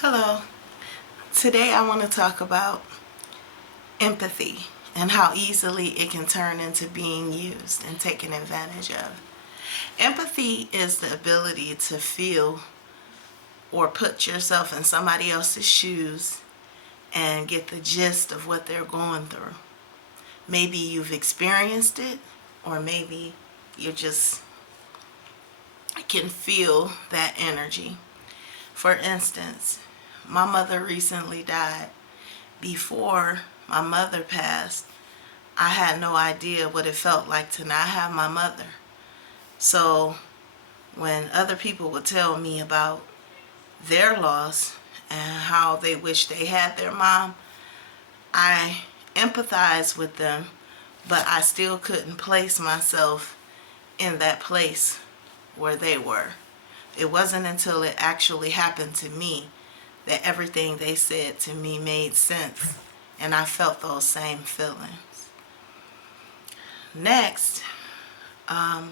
Hello. Today I want to talk about empathy and how easily it can turn into being used and taken advantage of. Empathy is the ability to feel or put yourself in somebody else's shoes and get the gist of what they're going through. Maybe you've experienced it, or maybe you just can feel that energy. For instance, my mother recently died. Before my mother passed, I had no idea what it felt like to not have my mother. So when other people would tell me about their loss and how they wish they had their mom, I empathized with them, but I still couldn't place myself in that place where they were. It wasn't until it actually happened to me that everything they said to me made sense, and I felt those same feelings. Next, I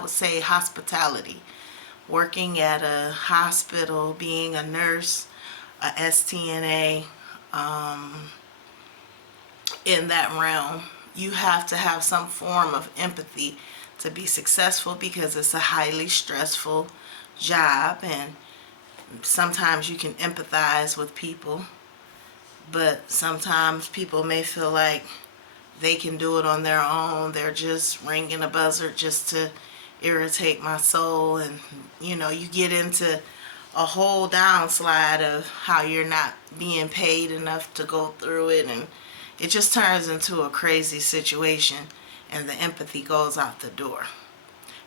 would say hospitality. Working at a hospital, being a nurse, a STNA, in that realm, you have to have some form of empathy to be successful because it's a highly stressful job, and sometimes you can empathize with people, but sometimes people may feel like they can do it on their own. They're just ringing a buzzer just to irritate my soul. And you get into a whole downslide of how you're not being paid enough to go through it, and it just turns into a crazy situation, and the empathy goes out the door.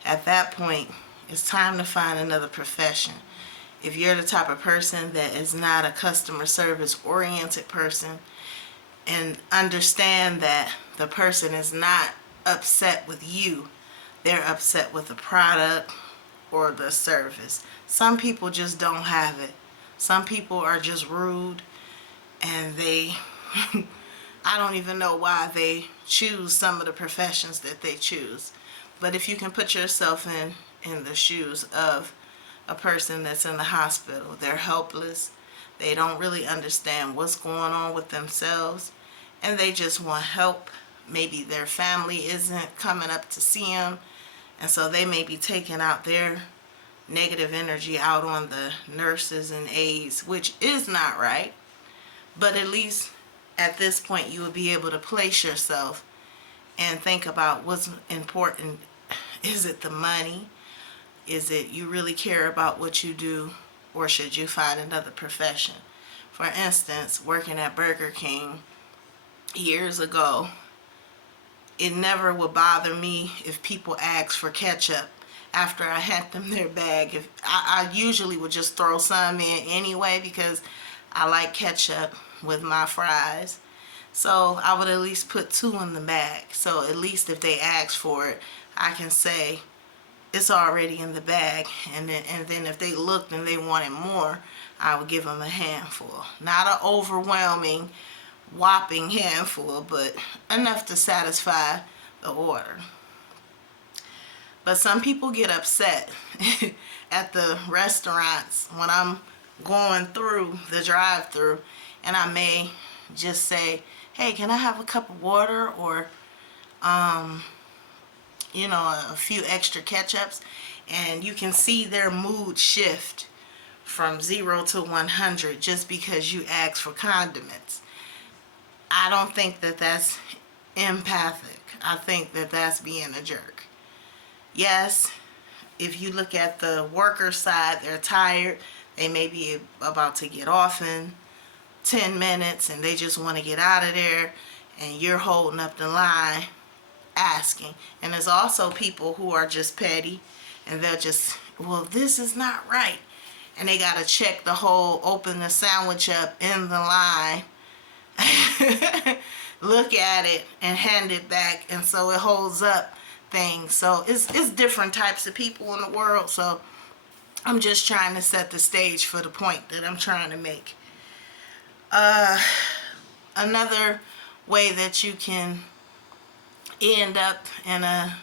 At that point, it's time to find another profession. If you're the type of person that is not a customer service oriented person, and understand that the person is not upset with you, they're upset with the product or the service. Some people just don't have it. Some people are just rude, and they I don't even know why they choose some of the professions that they choose. But if you can put yourself in the shoes of a person that's in the hospital, they're helpless. They don't really understand what's going on with themselves, and they just want help. Maybe their family isn't coming up to see them, and so they may be taking out their negative energy out on the nurses and aides, which is not right. But at least at this point, you will be able to place yourself and think about what's important. Is it the money? Is it you really care about what you do, or should you find another profession? For instance, working at Burger King years ago, it never would bother me if people asked for ketchup after I had them their bag. If I usually would just throw some in anyway because I like ketchup with my fries. So I would at least put two in the bag. So at least if they ask for it, I can say it's already in the bag. And then if they looked and they wanted more, I would give them a handful. Not an overwhelming, whopping handful, but enough to satisfy the order. But some people get upset at the restaurants when I'm going through the drive-through, and I may just say, hey, can I have a cup of water, or a few extra ketchups? And you can see their mood shift from 0 to 100 just because you ask for condiments. I don't think that that's empathic. I think that that's being a jerk. Yes, if you look at the worker side, they're tired. They may be about to get off in 10 minutes and they just want to get out of there, and you're holding up the line asking. And there's also people who are just petty, and they'll just, well, this is not right. And they got to check the whole, open the sandwich up in the line, look at it, and hand it back. And so it holds up things. So it's different types of people in the world. So I'm just trying to set the stage for the point that I'm trying to make. Another way that you can end up in a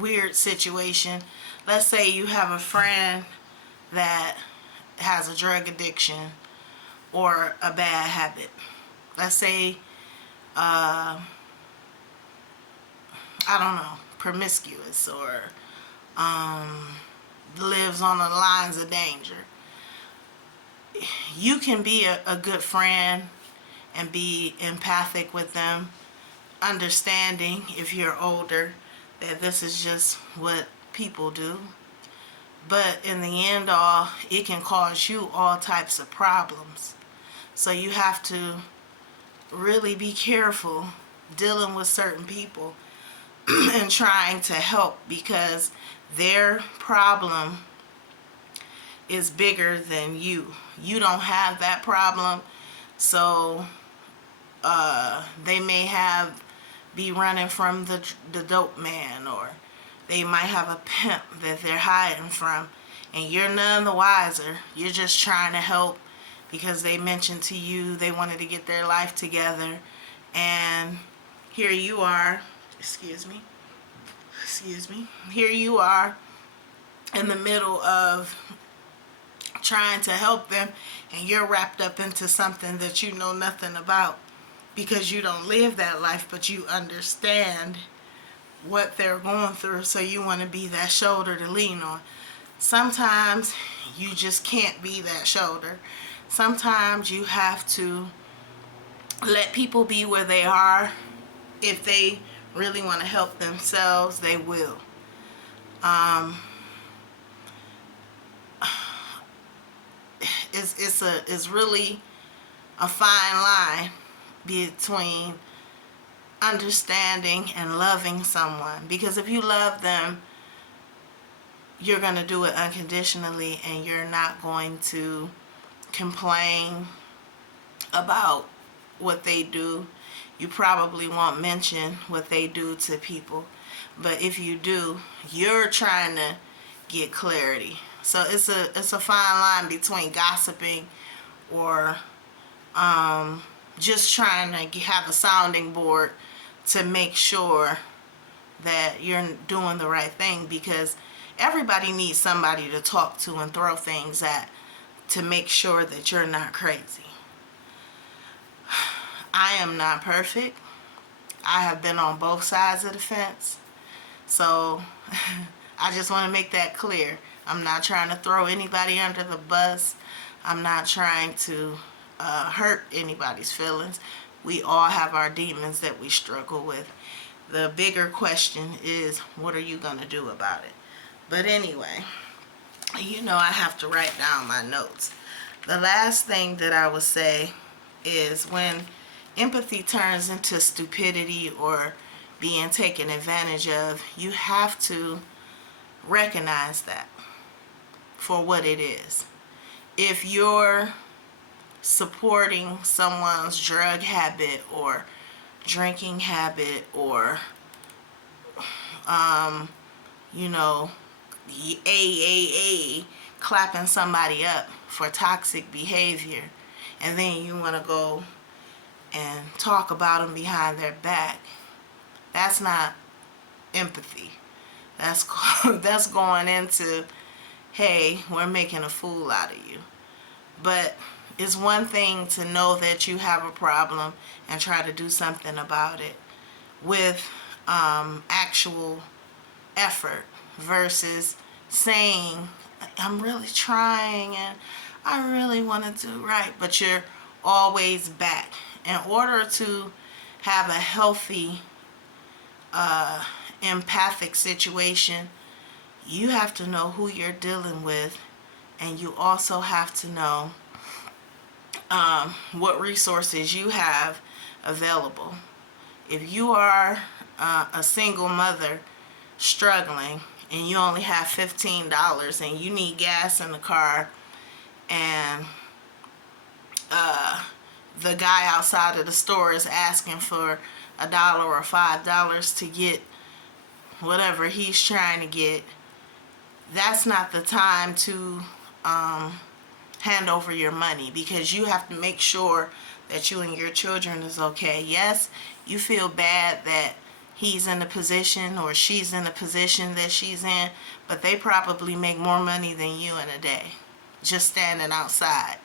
weird situation. Let's say you have a friend that has a drug addiction or a bad habit. Let's say, I don't know, promiscuous, or lives on the lines of danger. You can be a good friend and be empathic with them, understanding if you're older that this is just what people do. But in the end all, it can cause you all types of problems. So you have to really be careful dealing with certain people and trying to help, because their problem is bigger than you. You don't have that problem, so they may be running from the dope man, or they might have a pimp that they're hiding from, and you're none the wiser. You're just trying to help because they mentioned to you they wanted to get their life together, and here you are, excuse me, here you are in the middle of trying to help them, and you're wrapped up into something that you know nothing about, because you don't live that life, but you understand what they're going through, so you want to be that shoulder to lean on. Sometimes you just can't be that shoulder. Sometimes you have to let people be where they are. If they really want to help themselves, they will. It's really a fine line between understanding and loving someone, because if you love them, you're going to do it unconditionally, and you're not going to complain about what they do. You probably won't mention what they do to people, but if you do, you're trying to get clarity. So it's a fine line between gossiping or just trying to have a sounding board to make sure that you're doing the right thing, because everybody needs somebody to talk to and throw things at to make sure that you're not crazy. I am not perfect. I have been on both sides of the fence. So I just want to make that clear. I'm not trying to throw anybody under the bus. I'm not trying to hurt anybody's feelings. We all have our demons that we struggle with. The bigger question is, what are you going to do about it? But anyway, I have to write down my notes. The last thing that I would say is, when empathy turns into stupidity or being taken advantage of, you have to recognize that for what it is. If you're supporting someone's drug habit or drinking habit, or AAA, clapping somebody up for toxic behavior, and then you want to go and talk about them behind their back, that's not empathy. That's going into, hey, we're making a fool out of you. But it's one thing to know that you have a problem and try to do something about it with actual effort, versus saying, I'm really trying and I really want to do right, but you're always back. In order to have a healthy empathic situation, you have to know who you're dealing with, and you also have to know what resources you have available. If you are a single mother struggling and you only have $15 and you need gas in the car, and the guy outside of the store is asking for $1 or $5 to get whatever he's trying to get, that's not the time to hand over your money, because you have to make sure that you and your children is okay. Yes, you feel bad that he's in the position or she's in the position that she's in, but they probably make more money than you in a day. just standing outside.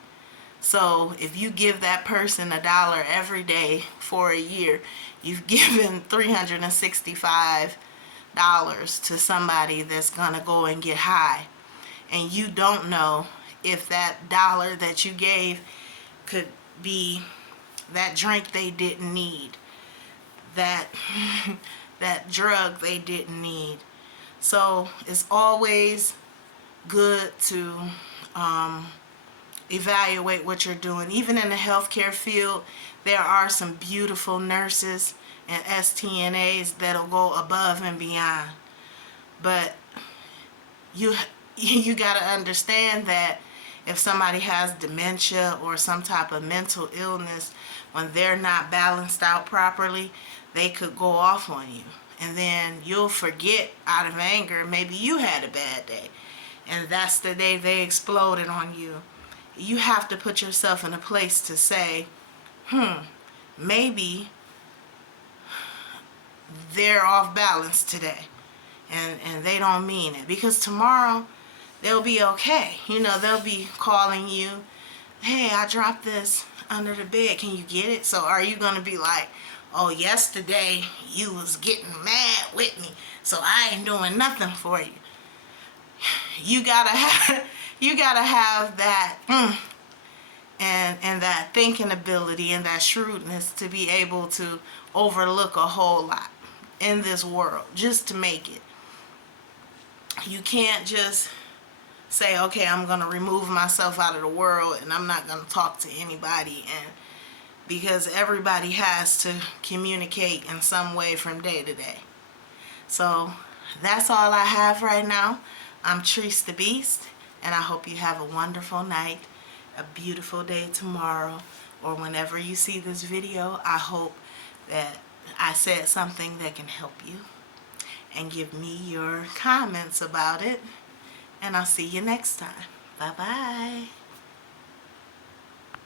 So if you give that person $1 every day for a year, you've given $365 to somebody that's gonna go and get high. And you don't know if that dollar that you gave could be that drink they didn't need, that that drug they didn't need. So it's always good to evaluate what you're doing. Even in the healthcare field, there are some beautiful nurses and STNAs that'll go above and beyond. But you you got to understand that if somebody has dementia or some type of mental illness, when they're not balanced out properly, they could go off on you. And then you'll forget out of anger, maybe you had a bad day. And that's the day they exploded on you. You have to put yourself in a place to say, maybe they're off balance today. And they don't mean it. Because tomorrow, they'll be okay. You know, they'll be calling you, hey, I dropped this under the bed. Can you get it? So are you going to be like, oh, yesterday you was getting mad with me, so I ain't doing nothing for you. You gotta have that and that thinking ability and that shrewdness to be able to overlook a whole lot in this world just to make it. You can't just say, okay, I'm going to remove myself out of the world and I'm not going to talk to anybody, and because everybody has to communicate in some way from day to day. So that's all I have right now. I'm Treese the Beast, and I hope you have a wonderful night, a beautiful day tomorrow, or whenever you see this video. I hope that I said something that can help you, and give me your comments about it, and I'll see you next time. Bye-bye.